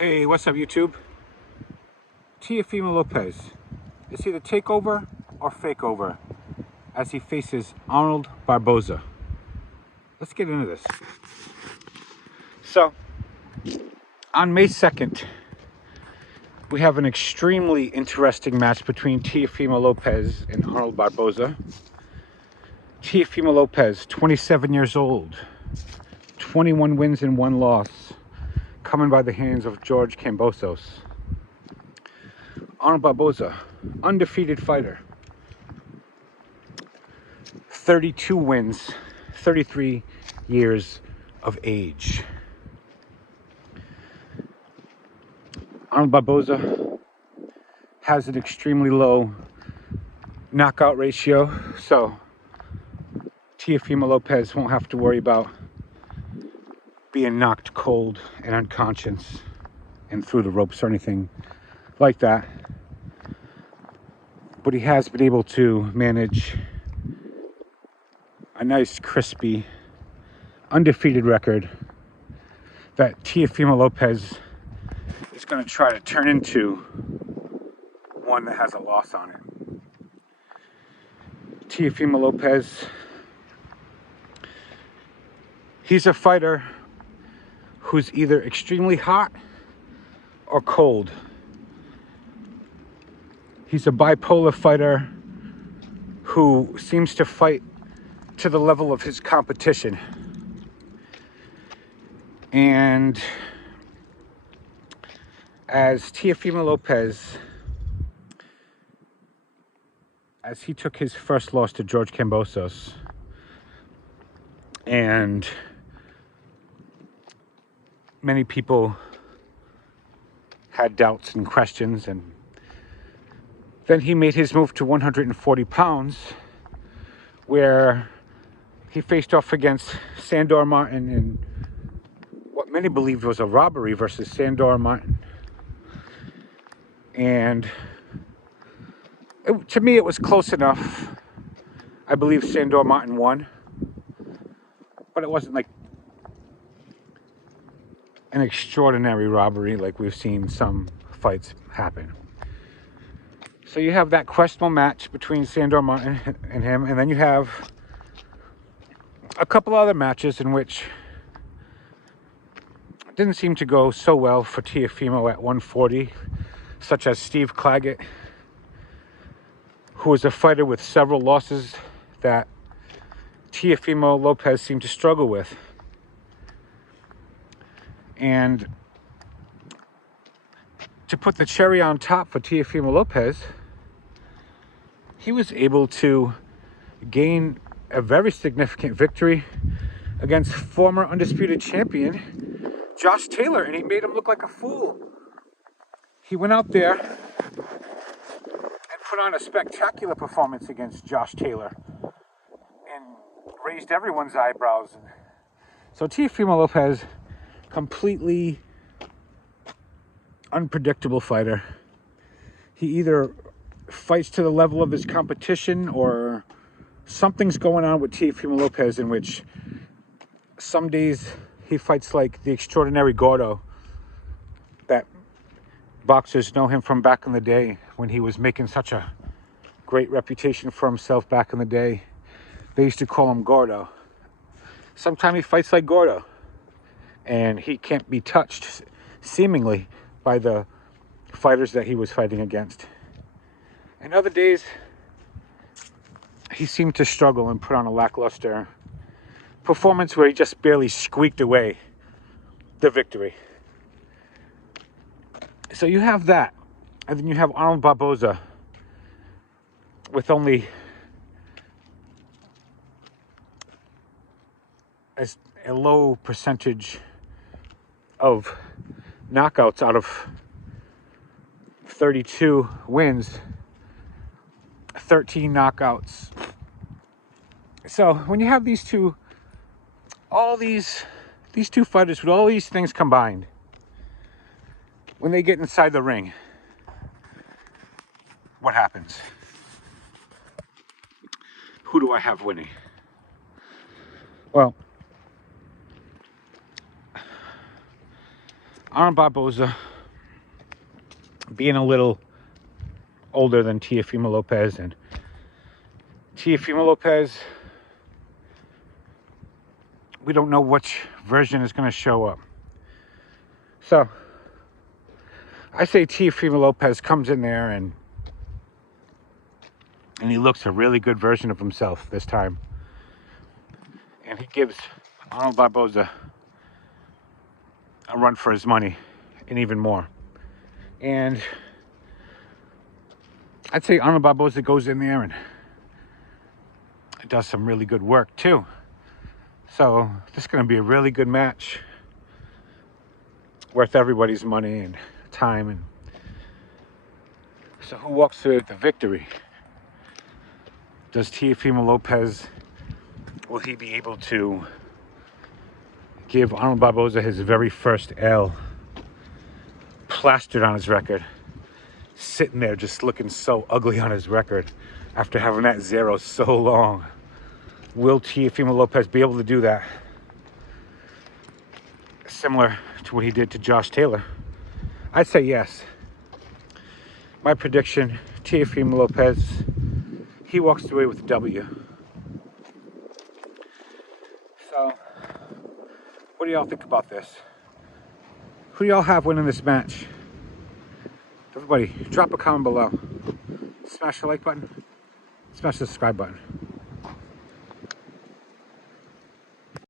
Hey, what's up, YouTube? Teofimo Lopez. Is he the takeover or fakeover as he faces Arnold Barboza? Let's get into this. So, on May 2nd, we have an extremely interesting match between Teofimo Lopez and Arnold Barboza. Teofimo Lopez, 27 years old, 21 wins and 1 loss, coming by the hands of George Kambosos. Arnold Barboza, undefeated fighter, 32 wins, 33 years of age. Arnold Barboza has an extremely low knockout ratio, so Teofimo Lopez won't have to worry about being knocked cold and unconscious and through the ropes or anything like that. But he has been able to manage a nice, crispy, undefeated record that Teofimo Lopez is going to try to turn into one that has a loss on it. Teofimo Lopez, he's a fighter who's either extremely hot or cold. He's a bipolar fighter who seems to fight to the level of his competition. And as Teofimo Lopez, as he took his first loss to George Kambosos, and many people had doubts and questions, and then he made his move to 140 pounds, where he faced off against Sandor Martin in what many believed was a robbery versus Sandor Martin. And to me, it was close enough. I believe Sandor Martin won, but it wasn't like an extraordinary robbery like we've seen some fights happen. So you have that questionable match between Sandor Martin and him, and then you have a couple other matches in which didn't seem to go so well for Teofimo at 140, such as Steve Claggett, who was a fighter with several losses that Teofimo Lopez seemed to struggle with. And to put the cherry on top for Teofimo Lopez, he was able to gain a very significant victory against former undisputed champion Josh Taylor, and he made him look like a fool. He went out there and put on a spectacular performance against Josh Taylor and raised everyone's eyebrows. So Teofimo Lopez, completely unpredictable fighter. He either fights to the level of his competition, or something's going on with Teofimo Lopez in which some days he fights like the extraordinary Gordo that boxers know him from back in the day when he was making such a great reputation for himself back in the day. They used to call him Gordo. Sometimes he fights like Gordo, and he can't be touched, seemingly, by the fighters that he was fighting against. And other days, he seemed to struggle and put on a lackluster performance where he just barely squeaked away the victory. So you have that, and then you have Arnold Barboza with only a low percentage of knockouts out of 32 wins, 13 knockouts. So when you have these two, these two fighters with all these things combined, when they get inside the ring, what happens? Who do I have winning? Well, Arnold Barboza being a little older than Teofimo Lopez, and Teofimo Lopez, we don't know which version is going to show up. So I say Teofimo Lopez comes in there and he looks a really good version of himself this time. And he gives Arnold Barboza a run for his money and even more. And I'd say Arnold Barboza goes in there and does some really good work too. So this is going to be a really good match, worth everybody's money and time. And so who walks through the victory? Does Teofimo Lopez, will he be able to give Arnold Barboza his very first L, plastered on his record, sitting there just looking so ugly on his record after having that 0 so long? Will Teofimo Lopez be able to do that? Similar to what he did to Josh Taylor? I'd say yes. My prediction, Teofimo Lopez, he walks away with a W. So, what do y'all think about this? Who do y'all have winning this match? Everybody, drop a comment below. Smash the like button. Smash the subscribe button.